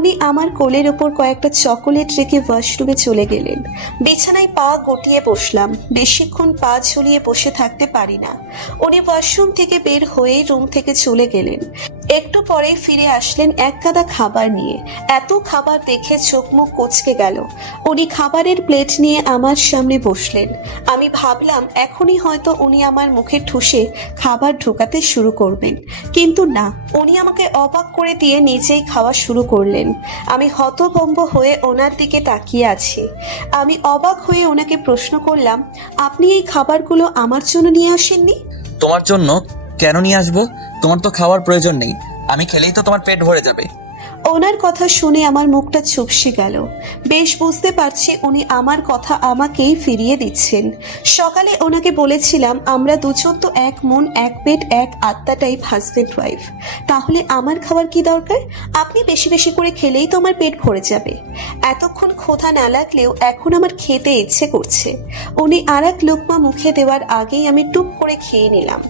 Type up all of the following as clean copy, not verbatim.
উনি আমার কোলের ওপর কয়েকটা চকোলেট রেখে ওয়াশরুমে চলে গেলেন। বিছানায় পা গটিয়ে বসলাম। বেশিক্ষণ পা ঝুলিয়ে বসে থাকতে পারি না। উনি ওয়াশরুম থেকে বের হয়ে রুম থেকে চলে গেলেন। একটু পরেই ফিরে আসলেন এক গাদা খাবার নিয়ে। এত খাবার দেখে চোখ মুখ কুঁচকে গেল। উনি খাবারের প্লেট নিয়ে আমার সামনে বসলেন। আমি ভাবলাম এখনই হয়তো উনি আমার মুখে ঠুসে খাবার ঢোকাতে শুরু করবেন, কিন্তু না, উনি আমাকে অবাক করে দিয়ে নিজেই খাওয়া শুরু করলেন। আমি হতভম্ব হয়ে ওনার দিকে তাকিয়ে আছি। আমি অবাক হয়ে ওনাকে প্রশ্ন করলাম, আপনি এই খাবারগুলো আমার জন্য নিয়ে আসেননি? তোমার জন্য কেন নিয়ে আসবো? তোমার তো খাওয়ার প্রয়োজন নেই, আমি খেলেই তো তোমার পেট ভরে যাবে। ওনার কথা শুনে আমার মুখটা চুপসে গেল। বেশ বুঝতে পারছি উনি আমার কথা আমাকেই ফিরিয়ে দিচ্ছেন। সকালে ওনাকে বলেছিলাম আমরা দুজন তো এক মন এক পেট এক আত্মা টাইপ হাজবেন্ড ওয়াইফ, তাহলে আমার খাবার কি দরকার? আপনি বেশি বেশি করে খেলেই তো আমার পেট ভরে যাবে। এতক্ষণ ক্ষুধা না লাগলেও এখন আমার খেতে ইচ্ছে করছে। উনি আর এক লোকমা মুখে দেওয়ার আগেই আমি টুক করে খেয়ে নিলাম।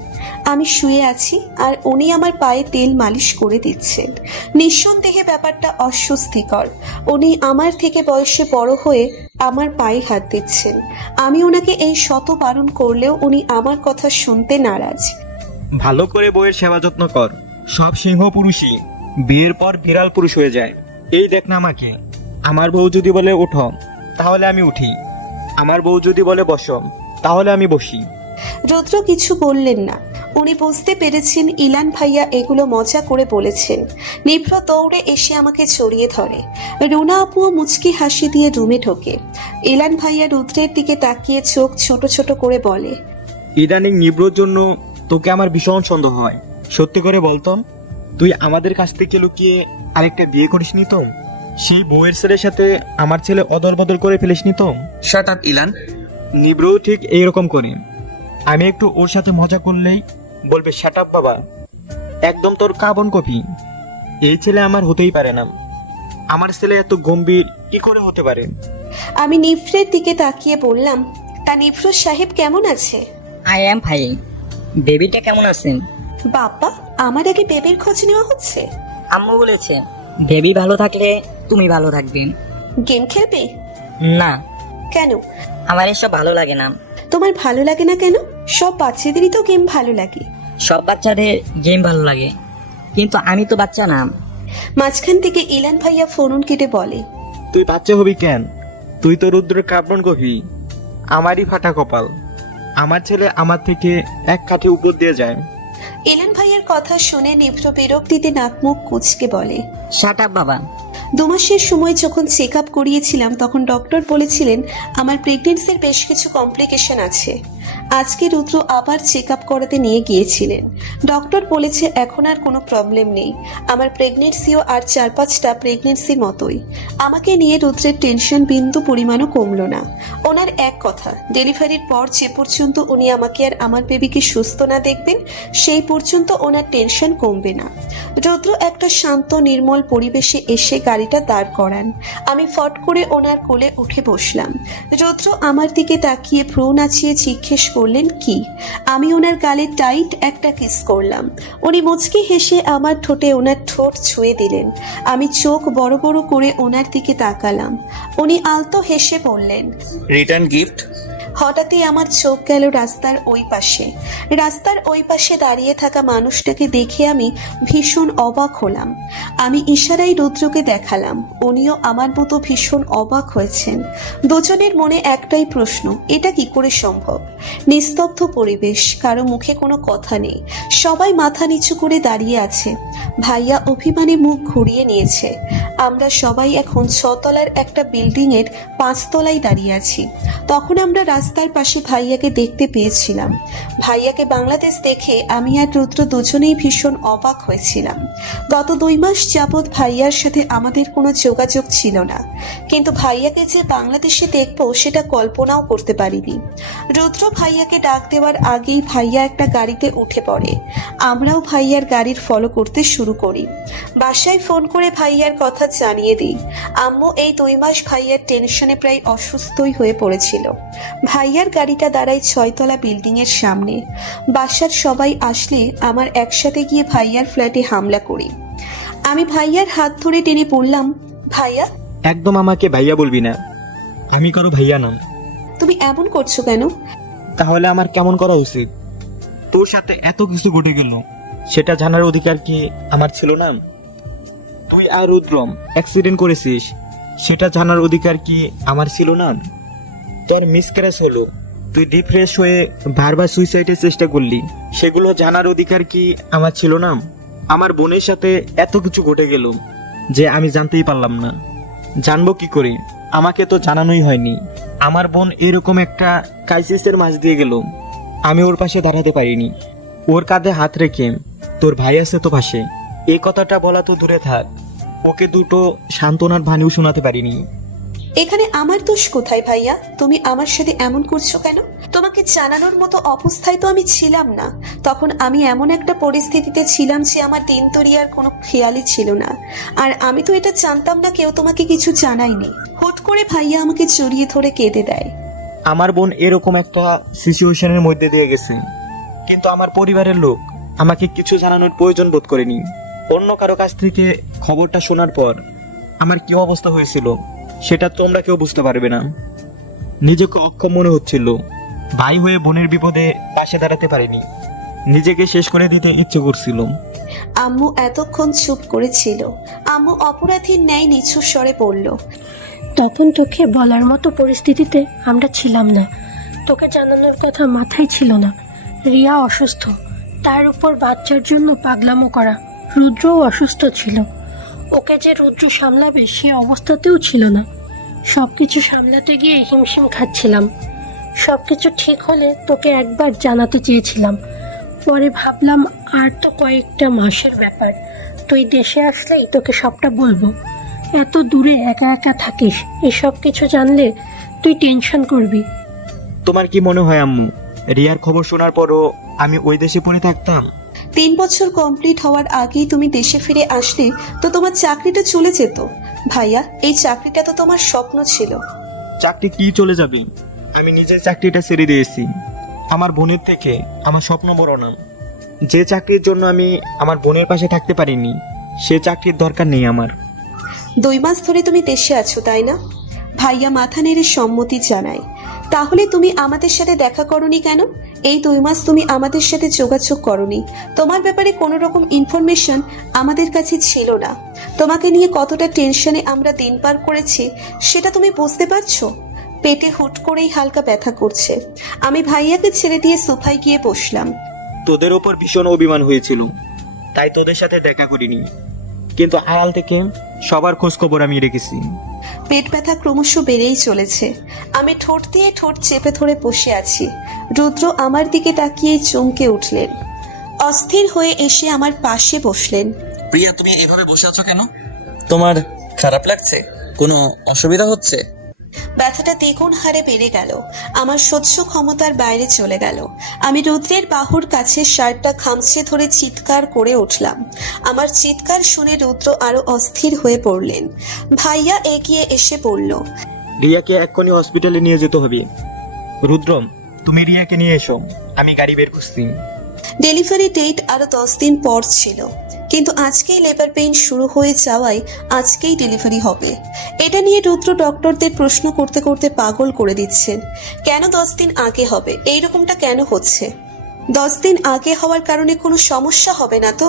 আমি শুয়ে আছি আর উনি আমার পায়ে তেল মালিশ করে দিচ্ছেন। নিঃসন্দেহে ব্যাপারটা অস্বস্তিকর। উনি আমার থেকে বয়সে বড় হয়ে আমার পায়ে হাত দিচ্ছেন। আমি ওনাকে এই শত বারণ করলেও উনি আমার কথা শুনতে নারাজ। ভালো করে বউয়ের সেবা যত্ন কর। সব সিংহ পুরুষই বিয়ের পর বিড়াল পুরুষ হয়ে যায়। এই দেখ না আমাকে, আমার বউ যদি বলে ওঠো তাহলে আমি উঠি, আমার বউ যদি বলে বসো তাহলে আমি বসি। রুদ্র কিছু বললেন না। উনি বুঝতে পেরেছেন ইলান ভাইয়া এগুলো মজা করে বলেছেন। নিভ্র দৌড়ে এসে আমাকে জড়িয়ে ধরে। রুনা আপুও মুচকি হাসি দিয়ে রুমে ঢোকে। ইলান ভাইয়া রুদ্রের দিকে তাকিয়ে চোখ ছোট ছোট করে বলে, ইদানিং নিব্রর জন্য তোকে আমার ভীষণ সন্দেহ হয়। সত্যি করে বলতো, তুই আমাদের কাছ থেকে লুকিয়ে আরেকটা বিয়ে করিসনি তো? সেই বউয়ের ছেলের সাথে আমার ছেলে অদল বদল করে ফেলিসনি তো? Shut up Ilan. নিব্র ঠিক এইরকম করে। আমি একটু ওর সাথে মজা করলেই বলবে শাট আপ বাবা, একদম তোর কার্বন কপি। এই ছেলে আমার হতেই পারে না। আমার ছেলে এত গম্ভীর কি করে হতে পারে? আমি নিভ্রের দিকে তাকিয়ে বললাম, তা নিভ্র সাহেব কেমন আছে? I am fine. বেবিটা কেমন আছেন? বাবা, আমার আগে বেবির খোঁজ নেওয়া হচ্ছে? আম্মু বলেছে বেবি ভালো থাকলে তুমি ভালো থাকবে। গেম খেলবে? না, কেন? আমার এসব ভালো লাগে না। তোমার ভালো লাগে না কেন? সব বাচ্চাদেরই তো গেম ভালো লাগে। সব বাচ্চাদের গেম ভালো লাগে, কিন্তু আমি তো বাচ্চা না। মাঝখান থেকে ইলান ভাইয়া ফোন কেটে বলে, তুই বাচ্চা হবি কেন? তুই তো রুদ্রের কার্বন কপি। আমারই ফাটা কপাল। আমার ছেলে আমার থেকে এক কাঠে উপর দিয়ে যায়। ইলান ভাইয়ার কথা শুনে নিভ্র বিরক্তিতে নাক মুখ কুঁচকে বলে, শাট আপ বাবা। 2 মাসের সময় যখন চেক আপ করিয়েছিলাম তখন ডক্টর বলেছিলেন আমার প্রেগনেন্সির বেশ কিছু কমপ্লিকেশন আছে। আজকে রুদ্র আবার চেক আপ করাতে নিয়ে গিয়েছিলেন। ডক্টর বলেছে এখন আর কোনো প্রবলেম নেই। আমার প্রেগনেন্সিও আর 4-5টা প্রেগনেন্সির মতোই। আমাকে নিয়ে রুদ্রের টেনশন বিন্দু পরিমাণও কমলো না। ওনার এক কথা, ডেলিভারির পর যে পর্যন্ত উনি আমাকে আর আমার বেবিকে সুস্থ না দেখবেন সেই পর্যন্ত ওনার টেনশন কমবে না। রুদ্র একটা শান্ত নির্মল পরিবেশে এসে গাড়িটা দাঁড় করান। আমি ফট করে ওনার কোলে উঠে বসলাম। রুদ্র আমার দিকে তাকিয়ে ভ্রু নাচিয়ে জিজ্ঞেস করলেন কি। আমি ওনার গালে টাইট একটা কিস করলাম। উনি মুচকি হেসে আমার ঠোঁটে ওনার ঠোঁট ছুঁয়ে দিলেন। আমি চোখ বড় বড় করে ওনার দিকে তাকালাম। উনি আলতো হেসে বললেন, রিটার্ন গিফট। হঠাৎই আমার চোখ গেল রাস্তার ওই পাশে। রাস্তার ওই পাশে দাঁড়িয়ে থাকা মানুষটাকে দেখে আমি ভীষণ অবাক হলাম। আমি ইশারায় রুদ্রকে দেখালাম। উনিও আমার মতো ভীষণ অবাক হয়েছেন। দুজনের মনে একটাই প্রশ্ন, এটা কি করে সম্ভব? নিস্তব্ধ পরিবেশ, কারো মুখে কোনো কথা নেই। সবাই মাথা নিচু করে দাঁড়িয়ে আছে। ভাইয়া অভিমানে মুখ ঘুরিয়ে নিয়েছে। আমরা সবাই এখন 6 তলার একটা বিল্ডিং এর 5 তলায় দাঁড়িয়ে আছি। তখন আমরা রাস্তার পাশে ভাইয়াকে দেখতে পেয়েছিলাম। ভাইয়াকে বাংলাদেশ দেখে আমি আর রুদ্র দুজনেই ভীষণ অবাক হয়েছিলাম। গত 2 মাস যাবৎ ভাইয়ার সাথে আমাদের কোনো যোগাযোগ ছিল না, কিন্তু ভাইয়াকে যে বাংলাদেশে দেখবো সেটা কল্পনাও করতে পারিনি। রুদ্র ভাইয়াকে ডাক দেওয়ার আগেই ভাইয়া একটা গাড়িতে উঠে পড়ে। আমরাও ভাইয়ার গাড়ির ফলো করতে শুরু করি। বাসায় ফোন করে ভাইয়ার কথা জানিয়ে দিই। আম্মু এই 2 মাস ভাইয়ার টেনশনে প্রায় অসুস্থই হয়ে পড়েছিল। ভাইয়ার গাড়িটা দাঁড়ায় 6 তলা বিল্ডিং এর সামনে। বাসার সবাই আসলে আমার একসাথে গিয়ে ভাইয়ার ফ্ল্যাটে হামলা করি। আমি ভাইয়ার হাত ধরে টেনে পড়লাম, ভাইয়া একদম আমাকে ভাইয়া বলবি না, আমি কারো ভাইয়া না। তুমি এমন করছো কেন? তাহলে আমার কেমন করা উচিত? তোর সাথে এত কিছু ঘটে গেল, সেটা জানার অধিকার কি আমার ছিল না? তুই আর রুদ্রম অ্যাক্সিডেন্ট করেছিস, সেটা জানার অধিকার কি আমার ছিল না? তোর মিসক্র্যাচ হলো, তুই ডিপ্রেস হয়ে বারবার সুইসাইডের চেষ্টা করলি, সেগুলো জানার অধিকার কি আমার ছিল না? আমার বোনের সাথে এত কিছু ঘটে গেল যে আমি জানতেই পারলাম না। জানবো কি করে? আমাকে তো জানানোই হয়নি। আমার বোন এরকম একটা ক্রাইসিসের মাঝ দিয়ে গেল, আমি ওর পাশে দাঁড়াতে পারিনি। ওর কাঁধে হাত রেখে তোর ভাই আছে তো পাশে, এই কথাটা বলা তো দূরে থাক, ওকে দুটো সান্ত্বনার বাণীও শোনাতে পারিনি। এখানে আমার দোষ কোথায় ভাইয়া? তুমি আমার সাথে এমন করছো কেন? তোমাকে জানানোর মতো অবস্থায় তো আমি ছিলাম না। তখন আমি এমন একটা পরিস্থিতিতে ছিলাম যে আমার দিন তরিয়ার কোনো খেয়ালই ছিল না। আর আমি তো এটা জানতাম না কেউ তোমাকে কিছু জানায়নি। হুট করে ভাইয়া আমাকে জড়িয়ে ধরে কেঁদে দেয়। আমার বোন এরকম একটা সিচুয়েশনের মধ্যে দিয়ে গেছে, কিন্তু আমার পরিবারের লোক আমাকে কিছু জানানোর প্রয়োজন বোধ করেনি। অন্য কারো কাছ থেকে খবরটা শোনার পর আমার কি অবস্থা হয়েছিল সেটা তোমরা কেউ বুঝতে পারবে না। নিজেকে অক্ষম মনে হচ্ছিল, ভাই হয়ে বোনের বিপদে পাশে দাঁড়াতে পারিনি, নিজেকে শেষ করে দিতে ইচ্ছে করছিল। আম্মু এতক্ষণ চুপ করেছিল। আম্মু অপরাধীর ন্যায় নিচু স্বরে পড়ল, তখন তোকে বলার মতো পরিস্থিতিতে আমরা ছিলাম না, তোকে জানানোর কথা মাথায় ছিল না। রিয়া অসুস্থ, তার উপর বাচ্চার জন্য পাগলামো করা। রুদ্রও অসুস্থ ছিল, ওকে যে রুদ্র সামলাবে সে অবস্থাতেও ছিল না। সবকিছু সামলাতে গিয়ে হিমশিম খাচ্ছিলাম। সবকিছু ঠিক হলে তোকে একবার জানাতে চেয়েছিলাম, পরে ভাবলাম আর তো কয়েকটা মাসের ব্যাপার, তুই দেশে আসলেই তোকে সবটা বলবো। এত দূরে একা একা থাকিস, এসব কিছু জানলে তুই টেনশন করবি। তোমার কি মনে হয় আম্মু, রিয়ার খবর শোনার পরও আমি ওই দেশে পড়ে থাকতাম? 3 বছর কমপ্লিট হওয়ার আগেই তুমি দেশে ফিরে আসলে তো তোমার চাকরিটা চলে যেত। ভাইয়া, এই চাকরিটা তো তোমার স্বপ্ন ছিল। চাকরি কি চলে যাবে? আমি নিজের চাকরিটা ছেড়ে দিয়েছি। আমার বোনের থেকে আমার স্বপ্ন বড় না। যে চাকরির জন্য আমি আমার বোনের পাশে থাকতে পারিনি, সে চাকরির দরকার নেই আমার। 2 মাস ধরে তুমি দেশে আছো, তাই না? ভাইয়া মাথা নেড়ে সম্মতি জানায়। তাহলে তুমি আমাদের সাথে দেখা করনি কেন? এই 2 মাস তুমি আমাদের সাথে যোগাযোগ করনি। তোমার ব্যাপারে কোনো রকম ইনফরমেশন আমাদের কাছে ছিল না। তোমাকে নিয়ে কতটা টেনশনে আমরা দিন পার করেছি সেটা তুমি বুঝতে পারছো? পেটে হুট করেই হালকা ব্যথা করছে। আমি ভাইয়াকে ছেড়ে দিয়ে সোফায় গিয়ে বসলাম। তোদের ওপর ভীষণ অভিমান হয়েছিল, তাই তোদের সাথে দেখা করিনি, কিন্তু আড়াল থেকে সবার খোঁজ খবর আমি রেখেছি। পেট ব্যথা ক্রমশ বেড়েই চলেছে। আমি ঠোঁট দিয়ে ঠোঁট চেপে ধরে বসে আছি। রুদ্র আমার দিকে তাকিয়ে চমকে উঠলেন। অস্থির হয়ে এসে আমার পাশে বসলেন। প্রিয়া, তুমি এভাবে বসে আছো কেন? তোমার খারাপ লাগছে? কোনো অসুবিধা হচ্ছে? ব্যথাটা দ্বিগুণ হারে বেড়ে গেল। আমার সহ্য ক্ষমতার বাইরে চলে গেল। আমি রুদ্রের বাহুর কাছে শার্টটা খামচে ধরে চিৎকার করে উঠলাম। আমার চিৎকার শুনে রুদ্র আরো অস্থির হয়ে পড়লেন। ভাইয়া এগিয়ে এসে বলল, রিয়াকে এক্ষুনি হসপিটালে নিয়ে যেতে হবে। রুদ্রম, তুমি রিয়াকে নিয়ে এসো, আমি গাড়ি বের করছি। ডেলিভারি ডেট আরো 10 দিন পর ছিল, কিন্তু আজকেই লেবার পেইন শুরু হয়ে যাওয়ায় আজকেই ডেলিভারি হবে। এটা নিয়ে রুদ্র ডক্টরদের প্রশ্ন করতে করতে পাগল করে দিচ্ছেন। কেন 10 দিন আগে হবে? এইরকমটা কেন হচ্ছে? 10 দিন আগে হওয়ার কারণে কোনো সমস্যা হবে না তো?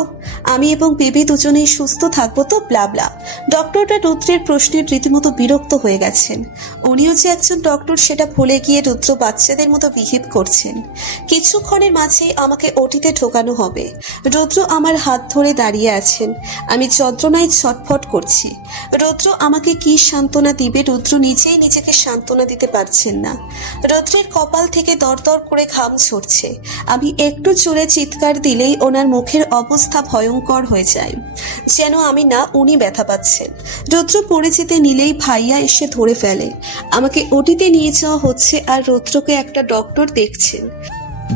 আমি এবং বেবি দুজনেই সুস্থ থাকবো তো? ব্লাবলা। ডক্টররা রুদ্রের প্রশ্নের রীতিমতো বিরক্ত হয়ে গেছেন। উনিও যে একজন ডক্টর সেটা ভুলে গিয়ে রুদ্র বাচ্চাদের মতো বিহেভ করছেন। কিছুক্ষণের মাঝে আমাকে ওটিতে ঢোকানো হবে। রুদ্র আমার হাত ধরে দাঁড়িয়ে আছেন। আমি যন্ত্রণায় ছটফট করছি। রুদ্র আমাকে কি সান্ত্বনা দিবে? রুদ্র নিজেই নিজেকে সান্ত্বনা দিতে পারছেন না। রুদ্রের কপাল থেকে দরদর করে ঘাম ঝরছে। আমি একটু জোরে চিৎকার দিলেই ওনার মুখের অবস্থা ভয়ঙ্কর হয়ে যায়, যেন আমি না উনি ব্যথা পাচ্ছেন। রুদ্র পড়ে যেতে নিলেই ভাইয়া এসে ধরে ফেলে। আমাকে ওটিতে নিয়ে যাওয়া হচ্ছে আর রুদ্রকে একটা ডক্টর দেখছেন।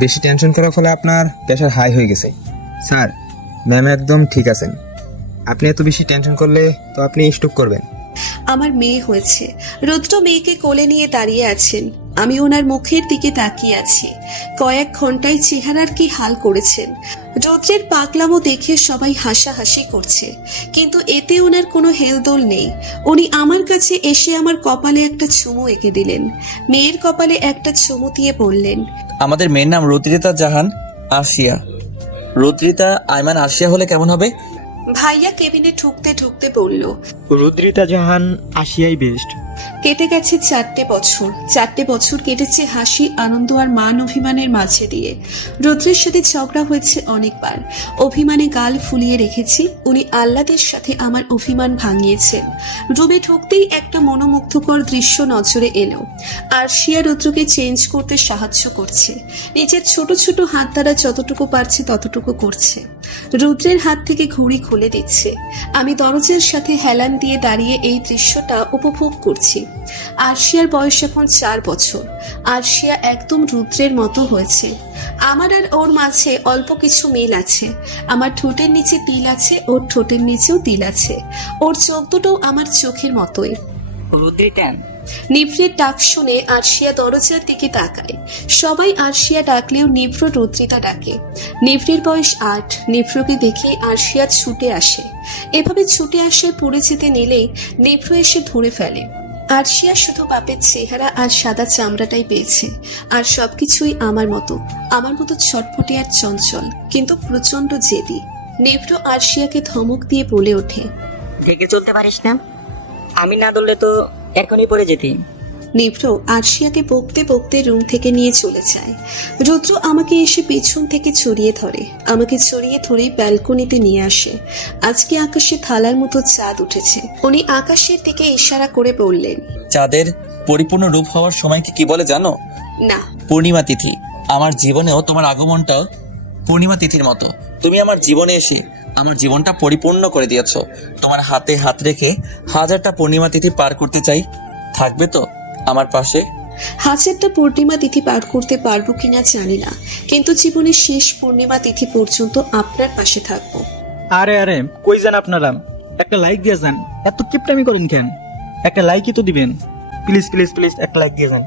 বেশি টেনশন করার ফলে আপনার প্রেশার হাই হয়ে গেছে। স্যার, ম্যাম একদম ঠিক আছেন। আপনি এত বেশি টেনশন করলে তো আপনি স্ট্রোক করবেন। আমার মেয়ে হয়েছে। রুদ্র মেয়েকে কোলে নিয়ে দাঁড়িয়ে আছেন। আমি ওনার মুখের দিকে তাকিয়ে আছি। কয়েক ঘন্টায় চেহারার কি হাল করেছেন। রৌদ্রের পাগলামো দেখে সবাই হাসাহাসি করছে, কিন্তু এতে ওনার কোনো হেলদোল নেই। উনি আমার কাছে এসে আমার কপালে একটা চুমু এঁকে দিলেন। মেয়ের কপালে একটা চুমু দিয়ে বললেন, আমাদের মেয়ের নাম রুদ্রিতা জাহান আরশিয়া। রুদ্রিতা আইমান আরশিয়া হলে কেমন হবে? ভাইয়া কেবিনে ঢুকতে ঢুকতে বলল, রুদ্রিতা জাহান আসিয়াই বেস্ট। কেটে গেছে 4টে বছর। 4টে বছর কেটেছে হাসি, আনন্দ আর মান অভিমানের মাঝে দিয়ে। রুদ্রের সাথে ঝগড়া হয়েছে অনেকবার। অভিমানে গাল ফুলিয়ে রেখেছি। উনি আহ্লাদের সাথে আমার অভিমান ভাঙিয়েছেন। রুমে ঢুকতেই একটা মনোমুগ্ধকর দৃশ্য নজরে এলো। আরশিয়া রুদ্রকে চেঞ্জ করতে সাহায্য করছে। নিজের ছোট ছোট হাত দ্বারা যতটুকু পারছে ততটুকু করছে। রুদ্রের হাত থেকে ঘুড়ি খুলে দিচ্ছে। আমি দরজার সাথে হেলান দিয়ে দাঁড়িয়ে এই দৃশ্যটা উপভোগ করছি। আরশিয়ার বয়স এখন 4 বছর। আরশিয়া একদম রুদ্রের মতো হয়েছে। আমার আর ওর মাঝে অল্প কিছু মিল আছে। আমার ঠোঁটের নিচে তিল আছে, ওর ঠোঁটের নিচেও তিল আছে। ওর চোখ দুটোও আমার চোখের মতোই। রুদ্রিতা, নিভ্রের ডাক শুনে আরশিয়া দরজার দিকে তাকায়। সবাই আরশিয়া ডাকলেও নিভ্র রুদ্রিতা ডাকে। নিভ্রের বয়স 8। নিভ্রকে দেখে আরশিয়া ছুটে আসে। এভাবে ছুটে আসে পড়ে যেতে নিলেই নিভ্র এসে ধরে ফেলে। আরশিয়া শুধু বাপের চেহারা আর সাদা চামড়াটাই পেয়েছে, আর সবকিছুই আমার মতো ছটফটে আর চঞ্চল, কিন্তু প্রচন্ড জেদি। নিভ্র আরশিয়াকে ধমক দিয়ে বলে ওঠে, দেখে চলতে পারিস না? আমি না ধরলে তো এখনই পড়ে যেতি। নিভ্র আরশিয়াকে বকতে বকতে রুম থেকে নিয়ে চলে যায়। রুদ্র আমাকে এসে পেছন থেকে ছড়িয়ে ধরে। আমাকে ছড়িয়ে ধরে ব্যালকনিতে নিয়ে আসে। আজকে আকাশে থালার মতো চাঁদ উঠেছে। উনি আকাশের দিকে ইশারা করে বললেন, চাঁদের পরিপূর্ণ রূপ হওয়ার সময়কে কি বলে জানো? না। পূর্ণিমা তিথি। আমার জীবনেও তোমার আগমনটা পূর্ণিমা তিথির মতো। তুমি আমার জীবনে এসে আমার জীবনটা পরিপূর্ণ করে দিয়েছো। তোমার হাতে হাত রেখে 1000টা পূর্ণিমা তিথি পার করতে চাই। থাকবে তো আমার পাশে? 1000টা পূর্ণিমা তিথি পার করতে পারবো কিনা জানি না, কিন্তু জীবনের শেষ পূর্ণিমা তিথি পর্যন্ত আপনার পাশে থাকবো। আরে কই যান আপনারা? একটা লাইক দিয়ে যান। এত কিপটামি করেন কেন? একটা লাইকই তো দিবেন। প্লিজ প্লিজ প্লিজ একটা লাইক দিয়ে যান।